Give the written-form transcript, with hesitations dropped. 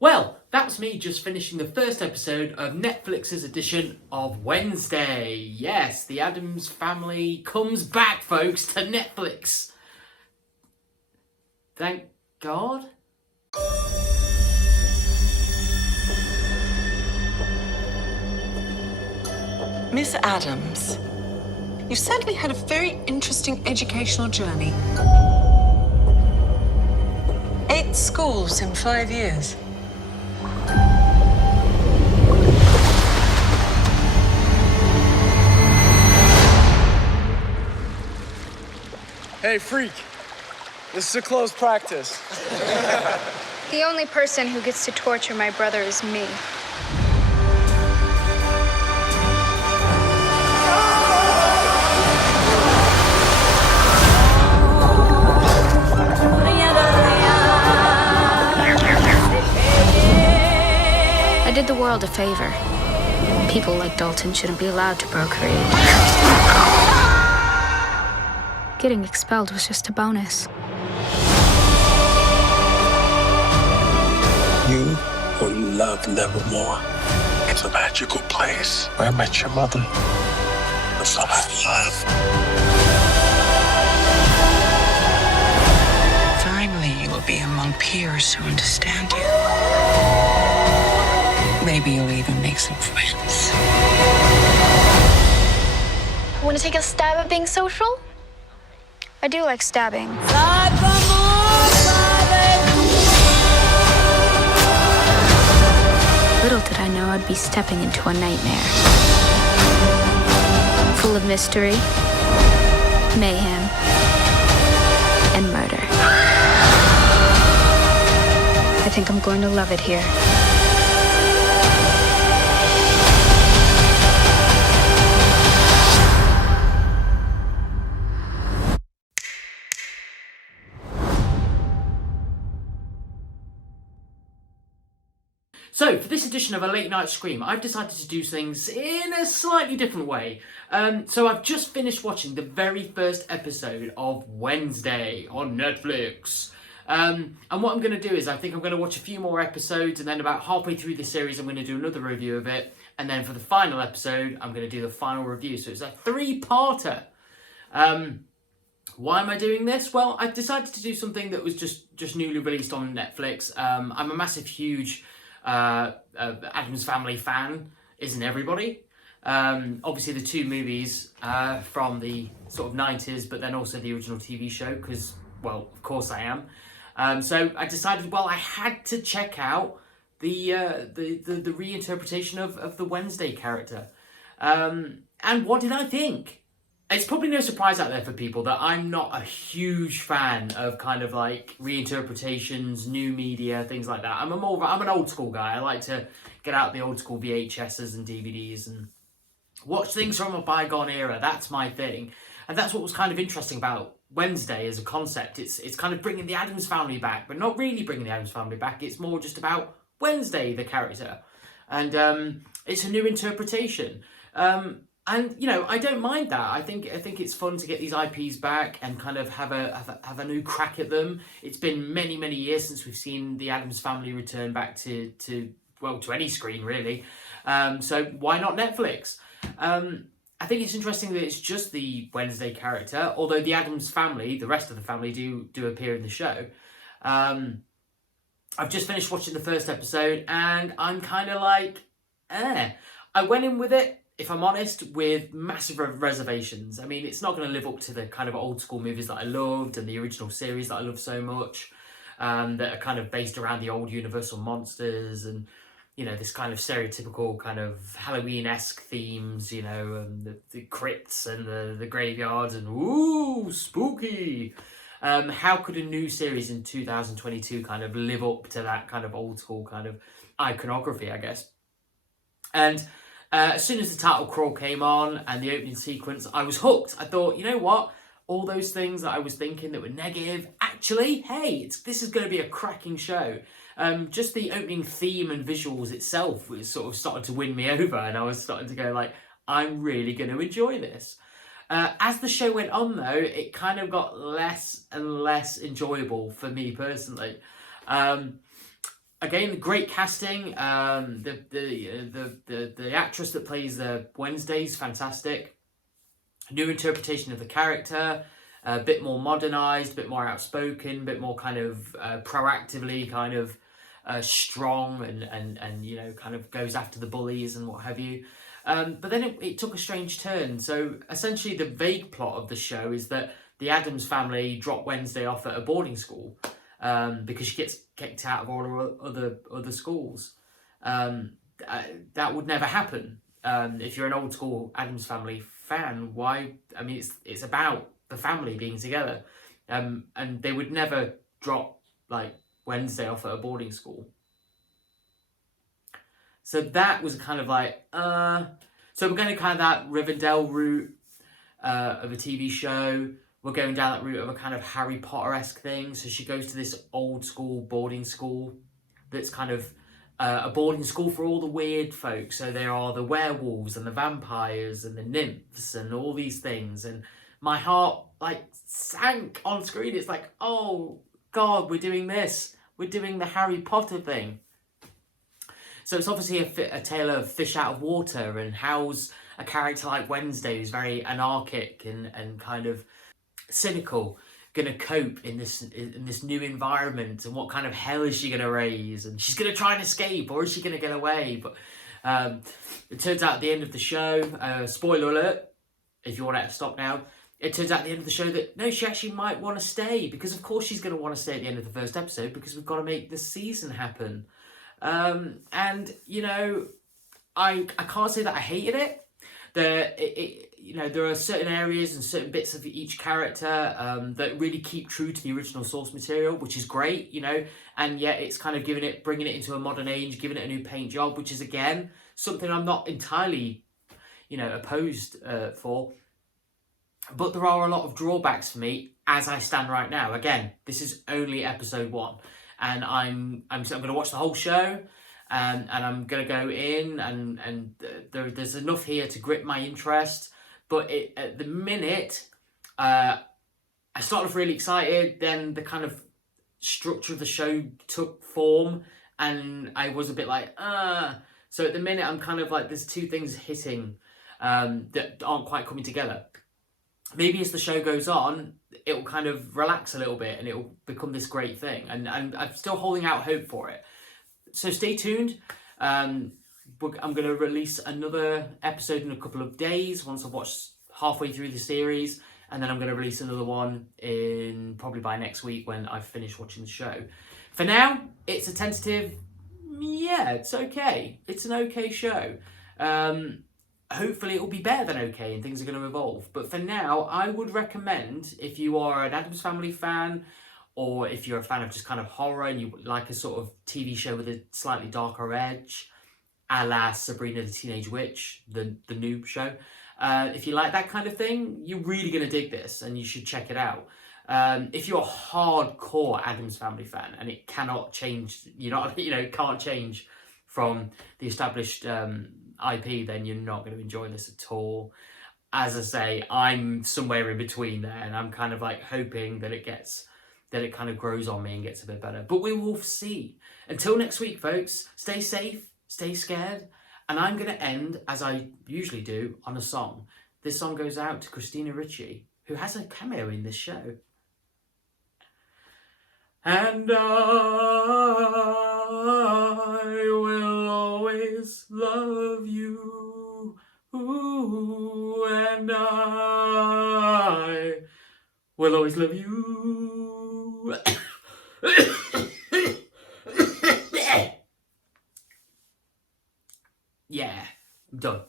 Well, that's me just finishing the first episode of Netflix's edition of Wednesday. Yes, the Addams Family comes back, folks, to Netflix. Thank God. Miss Addams, you've certainly had a very interesting educational journey. 8 schools in 5 years. Hey, freak. This is a closed practice. The only person who gets to torture my brother is me. I did the world a favor. People like Dalton shouldn't be allowed to procreate. Getting expelled was just a bonus. You will love Nevermore. It's a magical place where I met your mother. The son of love. Finally, you will be among peers who understand you. Maybe you'll even make some friends. Want to take a stab at being social? I do like stabbing. Little did I know I'd be stepping into a nightmare. Full of mystery, mayhem, and murder. I think I'm going to love it here. So, for this edition of A Late Night Scream, I've decided to do things in a slightly different way. So I've just finished watching the very first episode of Wednesday on Netflix. And what I'm going to do is I think I'm going to watch a few more episodes, and then about halfway through the series I'm going to do another review of it. And then for the final episode, I'm going to do the final review. So it's a 3-parter. Why am I doing this? Well, I decided to do something that was just newly released on Netflix. I'm a massive, huge Addams Family fan, isn't everybody? Obviously the 2 movies from the sort of 90s, but then also the original TV show, because, well, of course I am. So I decided, well, I had to check out the reinterpretation of the Wednesday character. And what did I think? It's probably no surprise out there for people that I'm not a huge fan of kind of like reinterpretations, new media, things like that. I'm an old school guy. I like to get out the old school VHSs and DVDs and watch things from a bygone era. That's my thing. And that's what was kind of interesting about Wednesday as a concept. It's kind of bringing the Addams Family back, but not really bringing the Addams Family back. It's more just about Wednesday, the character. And it's a new interpretation. And, you know, I don't mind that. I think it's fun to get these IPs back and kind of have a new crack at them. It's been many, many years since we've seen the Addams Family return back to any screen, really. So why not Netflix? I think it's interesting that it's just the Wednesday character, although the Addams Family, the rest of the family, do appear in the show. I've just finished watching the first episode, and I'm kind of like, I went in with it, if I'm honest, with massive reservations. I mean, it's not going to live up to the kind of old school movies that I loved and the original series that I love so much, that are kind of based around the old Universal monsters and, you know, this kind of stereotypical kind of Halloween-esque themes, you know, the crypts and the graveyards and, ooh, spooky. How could a new series in 2022 kind of live up to that kind of old school kind of iconography, I guess? And as soon as the title crawl came on and the opening sequence, I was hooked. I thought, you know what? All those things that I was thinking that were negative, actually, hey, this is going to be a cracking show. Just the opening theme and visuals itself was sort of started to win me over, and I was starting to go like, I'm really going to enjoy this. As the show went on, though, it kind of got less and less enjoyable for me personally. Again, great casting. The actress that plays Wednesday's fantastic. New interpretation of the character, a bit more modernized, a bit more outspoken, a bit more kind of proactively kind of strong and you know, kind of goes after the bullies and what have you. But then it took a strange turn. So essentially the vague plot of the show is that the Addams family drop Wednesday off at a boarding school because she gets kicked out of all her other schools. That would never happen. If you're an old school Addams family fan, why? I mean, it's about the family being together, and they would never drop like Wednesday off at a boarding school. So that was kind of like, so we're going to kind of that Rivendell route of a TV show. We're going down that route of a kind of Harry Potter-esque thing. So she goes to this old school boarding school that's kind of a boarding school for all the weird folks. So there are the werewolves and the vampires and the nymphs and all these things. And my heart like sank on screen. It's like, oh God, we're doing this. We're doing the Harry Potter thing. So it's obviously a tale of fish out of water, and how's a character like Wednesday, who's very anarchic and kind of cynical, gonna cope in this new environment, and what kind of hell is she gonna raise? And she's gonna try and escape, or is she gonna get away? But it turns out at the end of the show, spoiler alert, if you want to stop now, it turns out at the end of the show that no, she actually might want to stay, because of course she's going to want to stay at the end of the first episode, because we've got to make the season happen. And you know, I can't say that I hated it. You know, there are certain areas and certain bits of each character that really keep true to the original source material, which is great, you know, and yet it's kind of bringing it into a modern age, giving it a new paint job, which is again something I'm not entirely, you know, opposed for. But there are a lot of drawbacks for me as I stand right now. Again, this is only episode 1, and I'm going to watch the whole show. And I'm going to go in and there's enough here to grip my interest. But at the minute, I started off really excited. Then the kind of structure of the show took form, and I was a bit like, So at the minute, I'm kind of like, there's two things hitting that aren't quite coming together. Maybe as the show goes on, it will kind of relax a little bit and it will become this great thing. And I'm still holding out hope for it. So stay tuned. I'm going to release another episode in a couple of days once I've watched halfway through the series, and then I'm going to release another one in probably by next week when I've finished watching the show. For now, it's a tentative, yeah, it's okay. It's an okay show. Hopefully it will be better than okay and things are going to evolve. But for now, I would recommend, if you are an Addams Family fan, or if you're a fan of just kind of horror and you like a sort of TV show with a slightly darker edge, a la Sabrina the Teenage Witch, the new show. If you like that kind of thing, you're really going to dig this and you should check it out. If you're a hardcore Addams Family fan and it cannot change, can't change from the established IP, then you're not going to enjoy this at all. As I say, I'm somewhere in between there, and I'm kind of like hoping that it kind of grows on me and gets a bit better. But we will see. Until next week, folks, stay safe, stay scared. And I'm going to end, as I usually do, on a song. This song goes out to Christina Ricci, who has a cameo in this show. And I will always love you. Ooh, and I will always love you. Yeah, I'm done.